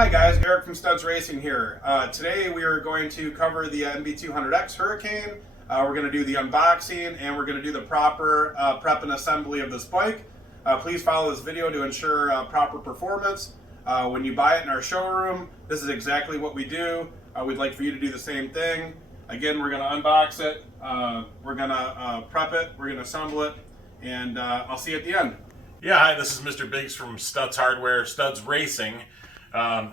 Hi guys, Eric from Studz Racing here. Today we are going to cover the MB200X Hurricane. We're going to do the unboxing and we're going to do the proper prep and assembly of this bike. Please follow this video to ensure proper performance. When you buy it in our showroom, this is exactly what we do. We'd like for you to do the same thing. Again, we're going to unbox it, we're going to prep it, we're going to assemble it, and I'll see you at the end. Yeah, hi, this is Mr. Biggs from Studz Hardware, Studz Racing.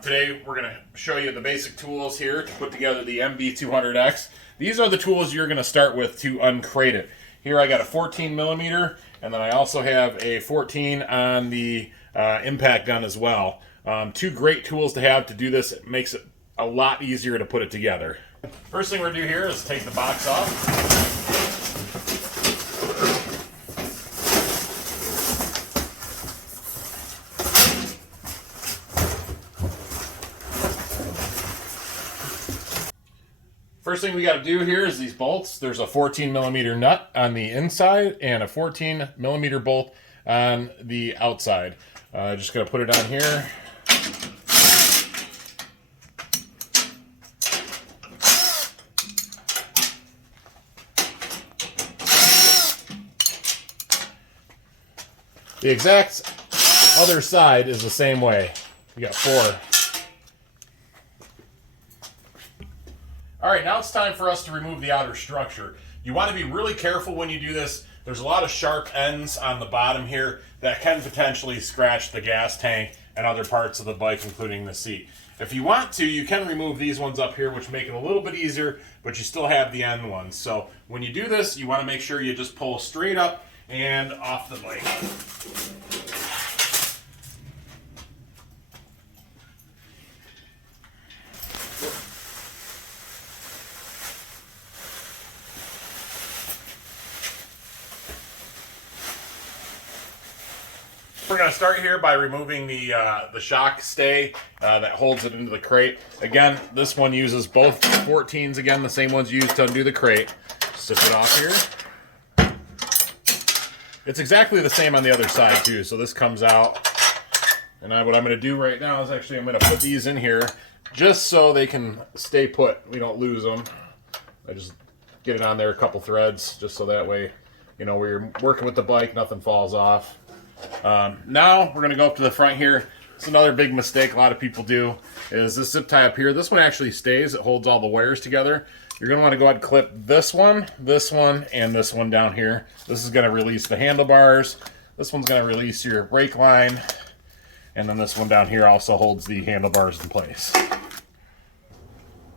Today we're going to show you the basic tools here to put together the MB200X. These are the tools you're going to start with to uncrate it. Here I got a 14 millimeter, and then I also have a 14 on the impact gun as well. Two great tools to have to do this. It makes it a lot easier to put it together. First thing we're going to do here is take the box off. First thing we got to do here is these bolts. There's a 14 millimeter nut on the inside and a 14 millimeter bolt on the outside. Just going to put it on here. The exact other side is the same way. We got four. All right, now it's time for us to remove the outer structure. You want to be really careful when you do this. There's a lot of sharp ends on the bottom here that can potentially scratch the gas tank and other parts of the bike, including the seat. If you want to, you can remove these ones up here, which make it a little bit easier, but you still have the end ones. So when you do this, you want to make sure you just pull straight up and off the bike. We're going to start here by removing the shock stay that holds it into the crate. Again, this one uses both 14s, again, the same ones used to undo the crate. Zip it off here. It's exactly the same on the other side too, so this comes out. And what I'm going to do right now is actually I'm going to put these in here just so they can stay put. We don't lose them. I just get it on there a couple threads just so that way, you know, where you're working with the bike, nothing falls off. Now we're going to go up to the front here. It's another big mistake a lot of people do is this zip tie up here. This one actually stays. It holds all the wires together. You're going to want to go ahead and clip this one, and this one down here. this is going to release the handlebars. This one's going to release your brake line. And then this one down here also holds the handlebars in place.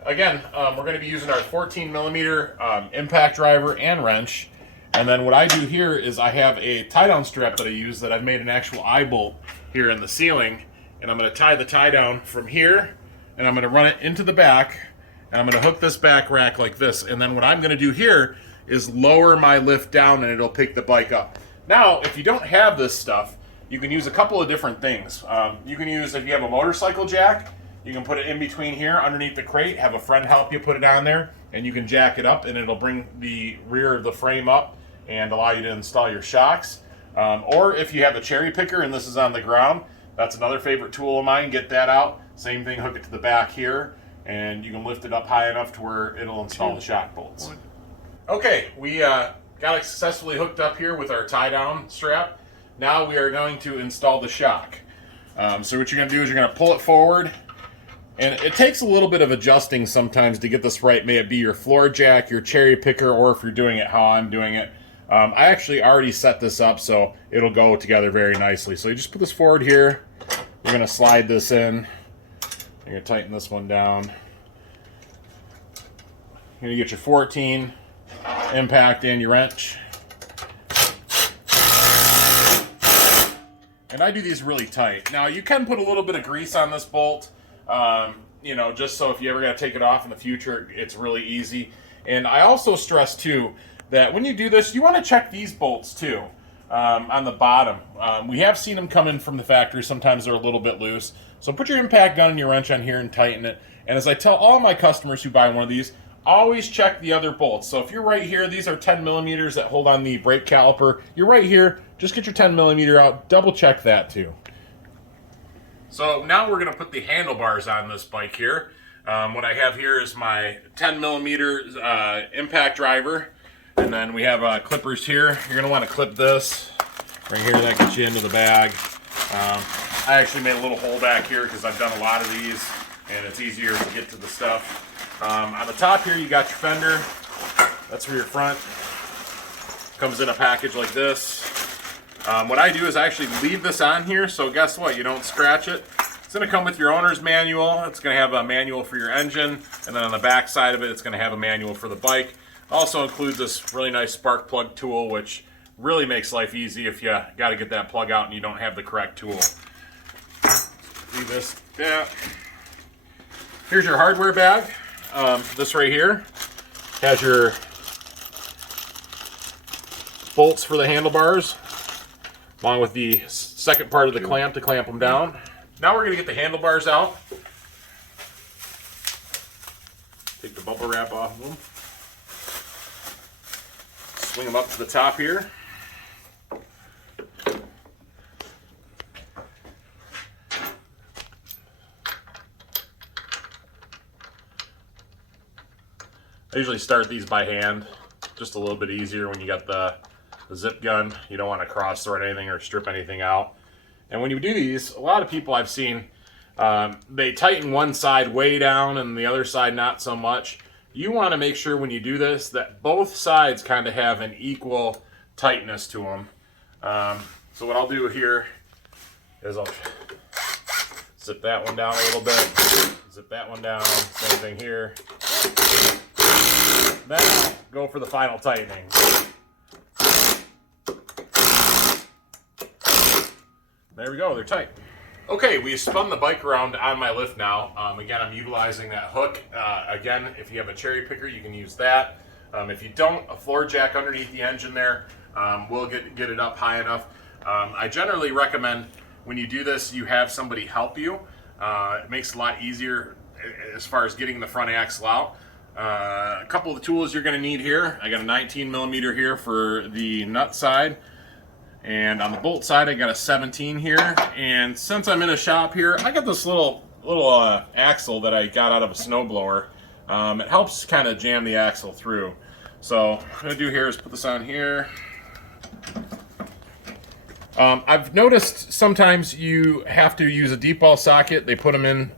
Again, we're going to be using our 14 millimeter impact driver and wrench. And then what I do here is I have a tie-down strap that I use that I've made an actual eye bolt here in the ceiling. And I'm going to tie the tie down from here, and I'm going to run it into the back, and I'm going to hook this back rack like this. And then what I'm going to do here is lower my lift down, and it'll pick the bike up. Now, if you don't have this stuff, you can use a couple of different things. You can use, if you have a motorcycle jack, you can put it in between here underneath the crate, have a friend help you put it on there, and you can jack it up, and it'll bring the rear of the frame up and allow you to install your shocks. Or if you have a cherry picker and this is on the ground, that's another favorite tool of mine. Get that out. Same thing, hook it to the back here, and you can lift it up high enough to where it'll install the shock bolts. Okay, we got it successfully hooked up here with our tie-down strap. Now we are going to install the shock. So what you're going to do is you're going to pull it forward, and it takes a little bit of adjusting sometimes to get this right. May it be your floor jack, your cherry picker, or if you're doing it how I'm doing it. I actually already set this up so it'll go together very nicely. So you just put this forward here. You're going to slide this in. You're going to tighten this one down. You're going to get your 14 impact and your wrench. And I do these really tight. Now you can put a little bit of grease on this bolt, you know, just so if you ever got to take it off in the future, it's really easy. And I also stress too that when you do this, you want to check these bolts too on the bottom. We have seen them come in from the factory. Sometimes they're a little bit loose. So put your impact gun and your wrench on here and tighten it. And as I tell all my customers who buy one of these, always check the other bolts. So if you're right here, these are 10 millimeters that hold on the brake caliper. You're right here, just get your 10 millimeter out, double check that too. So now we're going to put the handlebars on this bike here. What I have here is my 10 millimeter impact driver, and then we have clippers here. You're going to want to clip this right here. That gets you into the bag. I actually made a little hole back here because I've done a lot of these, and it's easier to get to the stuff. On the top here, you got your fender. That's for your front. Comes in a package like this. What I do is I actually leave this on here, so guess what? You don't scratch it. It's going to come with your owner's manual. It's going to have a manual for your engine, and then on the back side of it, it's going to have a manual for the bike. Also includes this really nice spark plug tool, which really makes life easy if you got to get that plug out and you don't have the correct tool. Leave this down. Here's your hardware bag. This right here has your bolts for the handlebars, along with the second part of the clamp to clamp them down. Now we're going to get the handlebars out. Take the bubble wrap off of them. Swing them up to the top here. I usually start these by hand, just a little bit easier when you got the zip gun. You don't want to cross thread anything or strip anything out. And when you do these, a lot of people I've seen, they tighten one side way down and the other side not so much. You want to make sure when you do this that both sides kind of have an equal tightness to them. So what I'll do here is I'll zip that one down a little bit, zip that one down, same thing here. Then I'll go for the final tightening. There we go, they're tight. Okay, we spun the bike around on my lift now. Again, I'm utilizing that hook. Again, if you have a cherry picker, you can use that. If you don't, a floor jack underneath the engine there will get it up high enough. I generally recommend when you do this, you have somebody help you. It makes it a lot easier as far as getting the front axle out. A couple of the tools you're going to need here. I got a 19 millimeter here for the nut side. And on the bolt side, I got a 17 here. And since I'm in a shop here, I got this little axle that I got out of a snowblower. It helps kind of jam the axle through. So what I'm going to do here is put this on here. I've noticed sometimes you have to use a deep ball socket. They put them in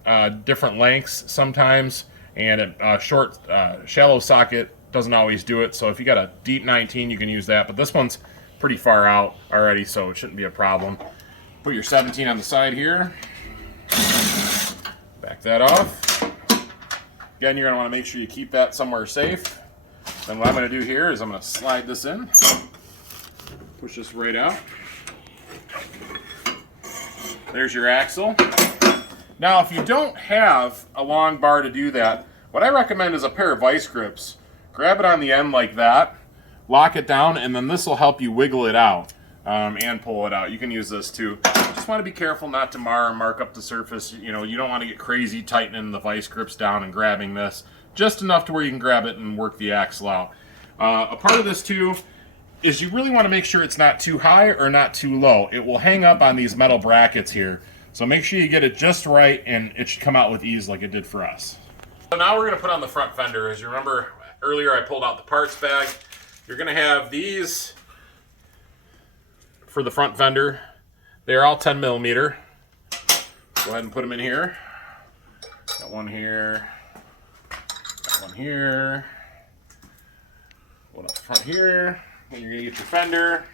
different lengths sometimes. And a short, shallow socket doesn't always do it. So if you got a deep 19, you can use that. But this one's pretty far out already, so it shouldn't be a problem. Put your 17 on the side here. Back that off. Again, you're going to want to make sure you keep that somewhere safe. Then what I'm going to do here is I'm going to slide this in. Push this right out. There's your axle. Now, if you don't have a long bar to do that, what I recommend is a pair of vice grips. Grab it on the end like that, lock it down, and then this will help you wiggle it out and pull it out. You can use this too. Just want to be careful not to mar or mark up the surface. You know, you don't want to get crazy tightening the vice grips down and grabbing this. Just enough to where you can grab it and work the axle out. A part of this too is you really want to make sure it's not too high or not too low. It will hang up on these metal brackets here. So make sure you get it just right, and it should come out with ease like it did for us. So now we're going to put on the front fender. As you remember, earlier I pulled out the parts bag. You're going to have these for the front fender. They're all 10 millimeter. Go ahead and put them in here. Got one here. Got one here. One up front here. And you're going to get your fender.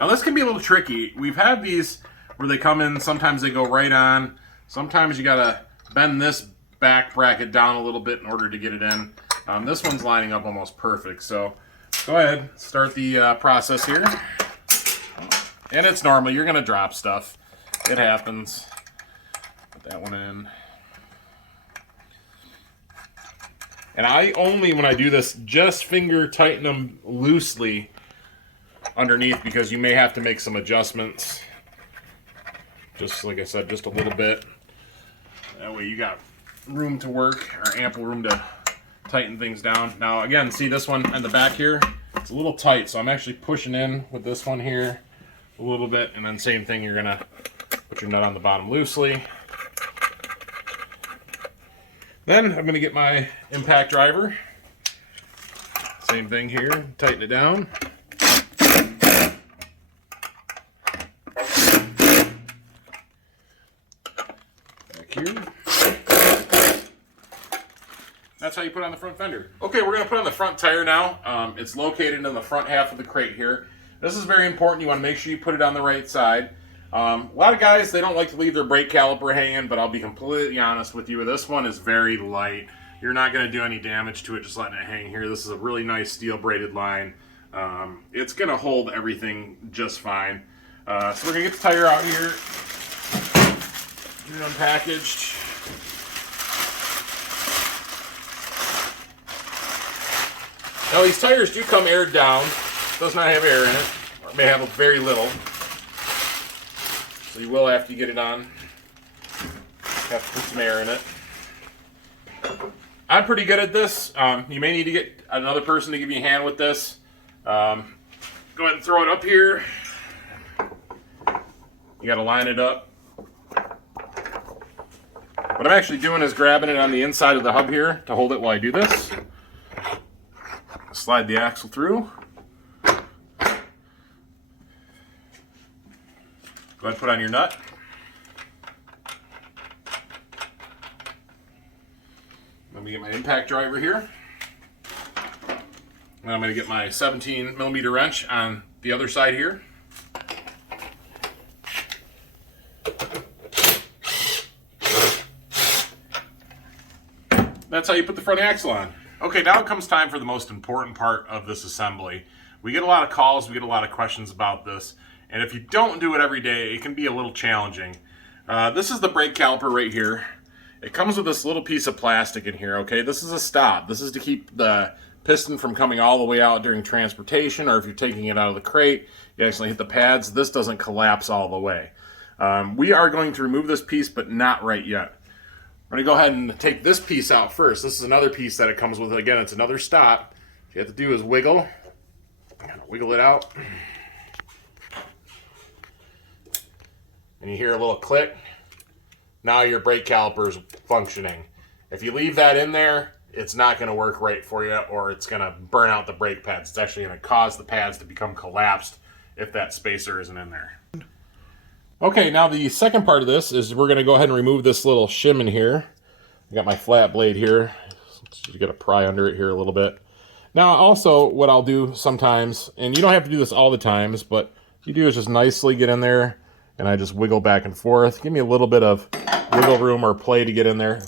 Now this can be a little tricky. We've had these where they come in, sometimes they go right on. Sometimes you gotta bend this back bracket down a little bit in order to get it in. This one's lining up almost perfect, so go ahead, start the process here. And it's normal, you're gonna drop stuff. It happens. Put that one in. And I only, when I do this, just finger tighten them loosely underneath because you may have to make some adjustments. Just like I said, just a little bit. That way you got room to work, or ample room to tighten things down. Now again, see this one on the back here? It's a little tight, so I'm actually pushing in with this one here a little bit, and then same thing, you're gonna Put your nut on the bottom loosely. Then I'm going to get my impact driver. Same thing here, tighten it down. Back here. That's how you put on the front fender. Okay, we're going to put on the front tire now. It's located in the front half of the crate here. This is very important. You want to make sure you put it on the right side. A lot of guys, they don't like to leave their brake caliper hanging, but I'll be completely honest with you. This one is very light. You're not going to do any damage to it just letting it hang here. This is a really nice steel braided line. It's going to hold everything just fine. So we're going to get the tire out here. Get it unpackaged. Now these tires do come aired down. It does not have air in it, or it may have very little. So you will, after you get it on, have to put some air in it. I'm pretty good at this. You may need to get another person to give you a hand with this. Go ahead and throw it up here. You got to line it up. What I'm actually doing is grabbing it on the inside of the hub here to hold it while I do this. Slide the axle through. Go ahead and put on your nut. Let me get my impact driver here. And I'm going to get my 17mm wrench on the other side here. That's how you put the front axle on. Okay, now it comes time for the most important part of this assembly. We get a lot of calls, we get a lot of questions about this, and if you don't do it every day, it can be a little challenging. This is the brake caliper right here. It comes with this little piece of plastic in here, okay? This is a stop. This is to keep the piston from coming all the way out during transportation, or if you're taking it out of the crate, you actually hit the pads, this doesn't collapse all the way. We are going to remove this piece, but not right yet. We're going to go ahead and take this piece out first. This is another piece that it comes with. Again, it's another stop. What you have to do is wiggle. Kind of wiggle it out. And you hear a little click. Now your brake caliper is functioning. If you leave that in there, it's not going to work right for you, or it's going to burn out the brake pads. It's actually going to cause the pads to become collapsed if that spacer isn't in there. Okay, now the second part of this is we're going to go ahead and remove this little shim in here. I got my flat blade here. You got to pry under it here a little bit. Now also what I'll do sometimes, and you don't have to do this all the times, but you do is just nicely get in there and I just wiggle back and forth. Give me a little bit of wiggle room or play to get in there.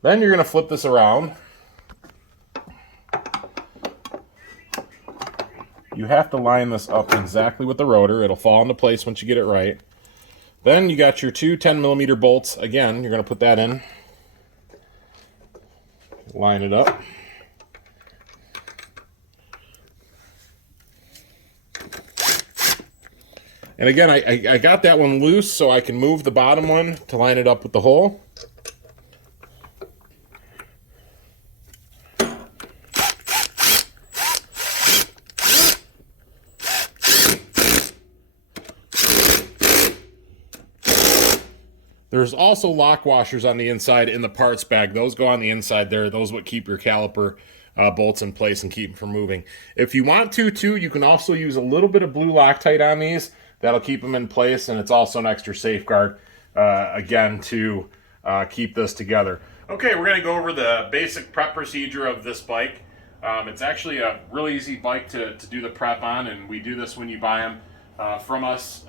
Then you're going to flip this around. You have to line this up exactly with the rotor. It'll fall into place once you get it right. Then you got your two 10mm bolts. Again, you're going to put that in. Line it up. And again, I got that one loose so I can move the bottom one to line it up with the hole. There's also lock washers on the inside in the parts bag. Those go on the inside there. Those what keep your caliper bolts in place and keep them from moving. If you want to, too, you can also use a little bit of blue Loctite on these. That'll keep them in place, and it's also an extra safeguard, again, to keep this together. Okay, we're going to go over the basic prep procedure of this bike. It's actually a really easy bike to do the prep on, and we do this when you buy them from us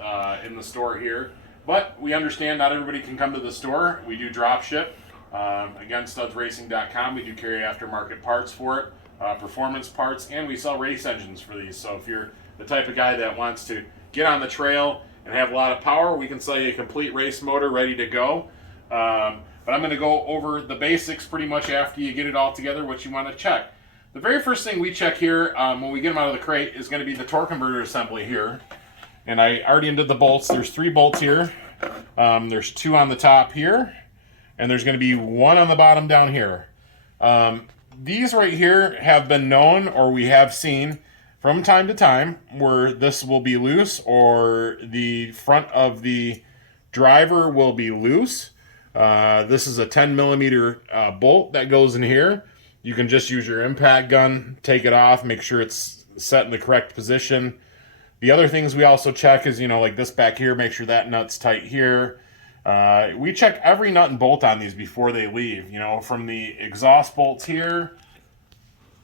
in the store here. But we understand not everybody can come to the store. We do drop ship. Again, studsracing.com. We do carry aftermarket parts for it, performance parts, and we sell race engines for these. So if you're the type of guy that wants to get on the trail and have a lot of power, we can sell you a complete race motor ready to go. But I'm going to go over the basics pretty much after you get it all together, what you want to check. The very first thing we check here when we get them out of the crate is going to be the torque converter assembly here. And I already undid the bolts. There's 3 bolts here. There's 2 on the top here. And there's going to be 1 on the bottom down here. These right here have been known, or we have seen from time to time, where this will be loose or the front of the driver will be loose. This is a 10 millimeter bolt that goes in here. You can just use your impact gun, take it off, make sure it's set in the correct position. The other things we also check is, like this back here, make sure that nut's tight here. We check every nut and bolt on these before they leave, from the exhaust bolts here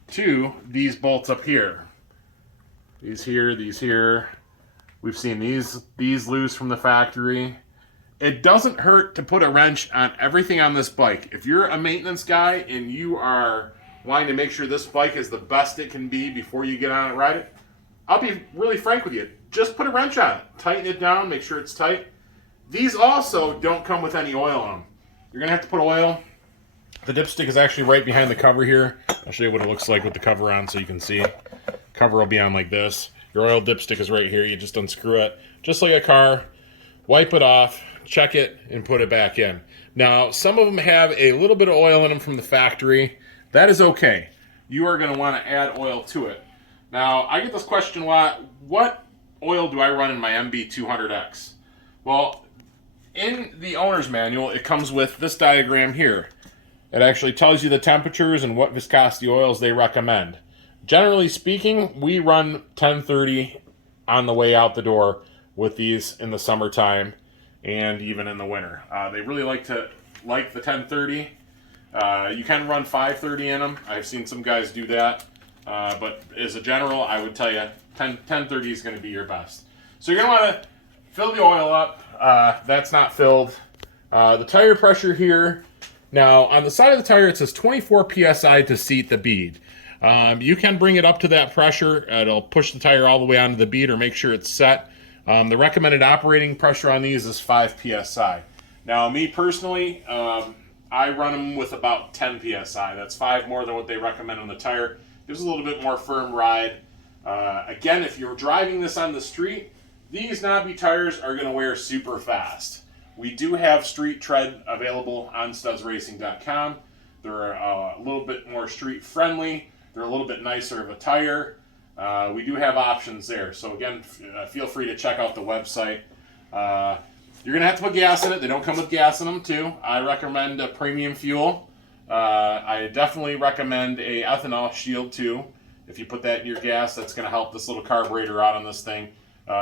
to these bolts up here. These here. We've seen these loose from the factory. It doesn't hurt to put a wrench on everything on this bike. If you're a maintenance guy and you are wanting to make sure this bike is the best it can be before you get on it and ride it, I'll be really frank with you. Just put a wrench on it. Tighten it down, make sure it's tight. These also don't come with any oil on them. You're going to have to put oil. The dipstick is actually right behind the cover here. I'll show you what it looks like with the cover on so you can see. Cover will be on like this. Your oil dipstick is right here. You just unscrew it, just like a car. Wipe it off, check it, and put it back in. Now, some of them have a little bit of oil in them from the factory. That is okay. You are going to want to add oil to it. Now, I get this question a lot. What oil do I run in my MB200X? Well, in the owner's manual, it comes with this diagram here. It actually tells you the temperatures and what viscosity oils they recommend. Generally speaking, we run 1030 on the way out the door with these in the summertime and even in the winter. They really like the 1030. You can run 530 in them. I've seen some guys do that. But as a general, I would tell you 1030 is going to be your best. So you're going to want to fill the oil up. That's not filled. The tire pressure here. Now, on the side of the tire, it says 24 PSI to seat the bead. You can bring it up to that pressure. It'll push the tire all the way onto the bead or make sure it's set. The recommended operating pressure on these is 5 PSI. Now, me personally, I run them with about 10 PSI. That's 5 more than what they recommend on the tire. Gives a little bit more firm ride. Again, if you're driving this on the street, these knobby tires are going to wear super fast. We do have street tread available on StudzRacing.com. They're a little bit more street friendly. They're a little bit nicer of a tire. We do have options there. So again, feel free to check out the website. You're going to have to put gas in it. They don't come with gas in them too. I recommend a premium fuel. I definitely recommend a ethanol shield too. If you put that in your gas, that's going to help this little carburetor out on this thing.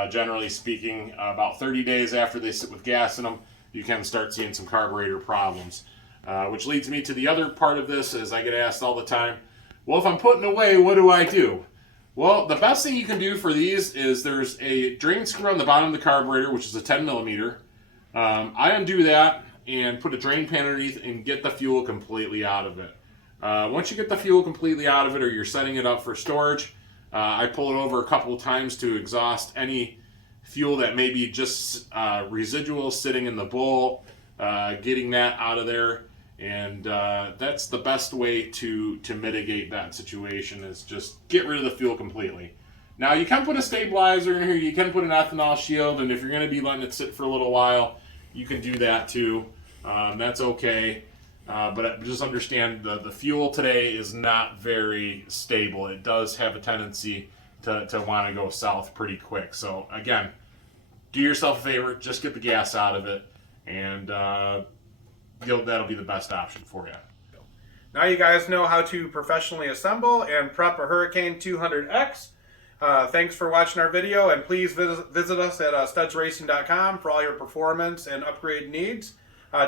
Generally speaking, about 30 days after they sit with gas in them, you can start seeing some carburetor problems. Which leads me to the other part of this, is I get asked all the time, well, if I'm putting away, what do I do? Well, the best thing you can do for these is there's a drain screw on the bottom of the carburetor, which is a 10 millimeter. I undo that and put a drain pan underneath and get the fuel completely out of it. Once you get the fuel completely out of it, or you're setting it up for storage, I pull it over a couple of times to exhaust any fuel that may be just residual sitting in the bowl, getting that out of there. And that's the best way to mitigate that situation, is just get rid of the fuel completely. Now, you can put a stabilizer in here, you can put an ethanol shield, and if you're going to be letting it sit for a little while, you can do that too. That's okay. But just understand the fuel today is not very stable. It does have a tendency to want to go south pretty quick. So again, do yourself a favor, just get the gas out of it, and that'll be the best option for you. Now you guys know how to professionally assemble and prep a Hurricane 200X. Thanks for watching our video, and please visit us at StudzRacing.com for all your performance and upgrade needs.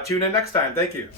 Tune in next time. Thank you.